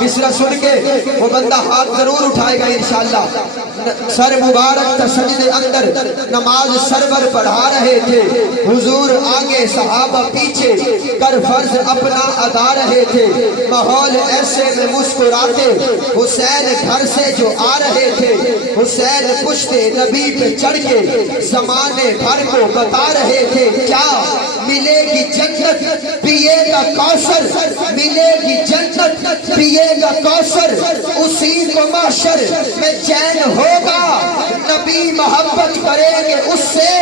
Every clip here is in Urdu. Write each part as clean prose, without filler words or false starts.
مصرع سن کے وہ بندہ ہاتھ ضرور اٹھائے گا انشاءاللہ۔ سر مبارک سجدے اندر نماز سرور پڑھا رہے تھے، حضور آگے صحابہ پیچھے کر فرض اپنا ادا رہے تھے، ماحول ایسے میں مسکراتے حسین گھر سے جو آ رہے تھے، حسین پشت نبی پہ چڑھ کے زمانے بھر کو بتا رہے تھے، کیا ملے گی جنت پیے گا کوثر، ملے گی جنت پیے گا کوثر، اسی کو محشر میں چین ہوگا، نبی محبت کریں گے اس سے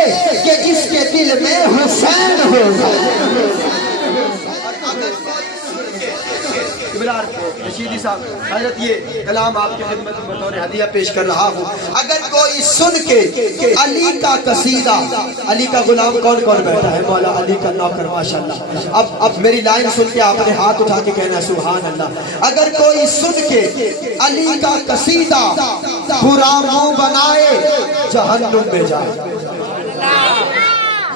کہ جس کے دل میں حسین ہوگا۔ رشیدی صاحب حضرت یہ کلام آپ کی خدمت میں بطور ہدیہ پیش کر رہا ہوں۔ اگر کوئی سن کے علی کا قصیدہ، علی کا غلام کون کون بیٹھا ہے؟ مولا علی کا نوکر ماشاءاللہ۔ اب میری لائن سن کے آپ نے ہاتھ اٹھا کے کہنا سبحان اللہ۔ اگر کوئی سن کے علی کا قصیدہ برا منہ بنائے جہنم میں جائے۔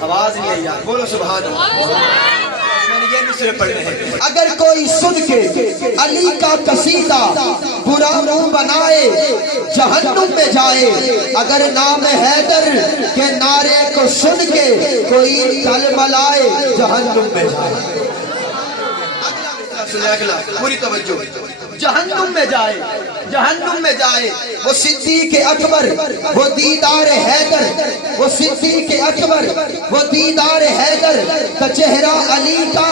آواز نہیں آئی یار، بولو سبحان اللہ۔ اگر کوئی سن کے علی کا قصیدہ برا منہ بنائے جہنم میں جائے، اگر نام حیدر کے نعرے کو سن کے کوئی کلمہ لائے جہنم میں جائے۔ اگلا پوری توجہ، جہنم میں جائے، جہنم میں جائے۔ وہ صدیق اکبر، وہ دیدار حیدر، وہ صدیق اکبر، وہ دیدار حیدر کا چہرہ علی کا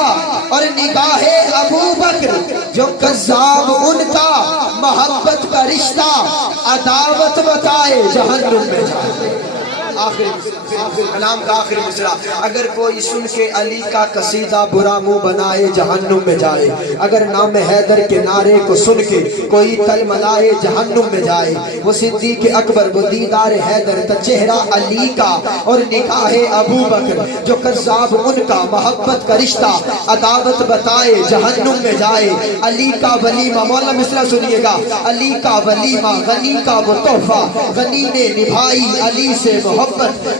اور نگاہ ابو بکر جو کذاب ان کا محبت کا رشتہ عداوت بتائے جہنم میں جائے۔ کلام کا آخر مصرع، اگر کوئی سن کے علی کا قصیدہ برا منہ بنائے جہنم میں جائے، اگر نام حیدر کے نعرے کو سن کے کوئی کلمہ لائے جہنم میں جائے۔ وہ صدیق اکبر، وہ دیدار حیدر کا چہرہ علی کا اور نگاہ ابو بکر جو کذاب ان کا محبت کا رشتہ عداوت بتائے جہنم میں جائے۔ علی کا ولیمہ، مولانا مصرع سنیے گا، علی کا ولیمہ، غنی کا وہ تحفہ، غنی نے نبھائی علی سے محبت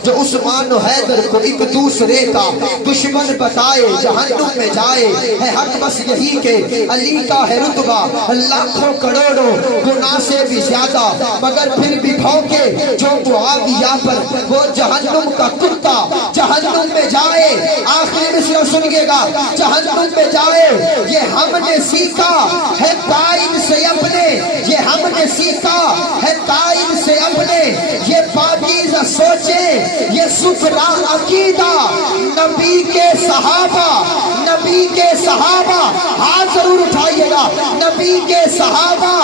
جو عثمان و حیدر کو ایک دوسرے کا دشمن بتائے جہنم میں جائے۔ ہے حق بس یہی کہ علی کا ہے رتبہ لاکھوں کروڑوں گناہ سے بھی زیادہ، مگر پھر بھی بھوکے جو معاویہ پر وہ جہنم کا کتا جہنم میں جائے۔ آخری مصرع سنیے گا، جہنم میں جائے۔ یہ ہم نے سیکھا ہے قائد سے اپنے، یہ ہم نے سیکھا ہے قائد سے اپنے، یہ پاکیزہ سوچے یہ سفرا عقیدہ، نبی کے صحابہ، نبی کے صحابہ، ہاتھ ضرور اٹھائیے گا، نبی کے صحابہ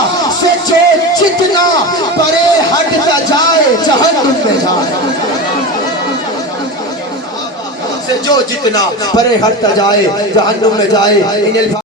سے جو جتنا پرے ہٹتا جائے جہنم میں جائے، سے جو جتنا پرے ہٹتا جائے جہنم میں جائے۔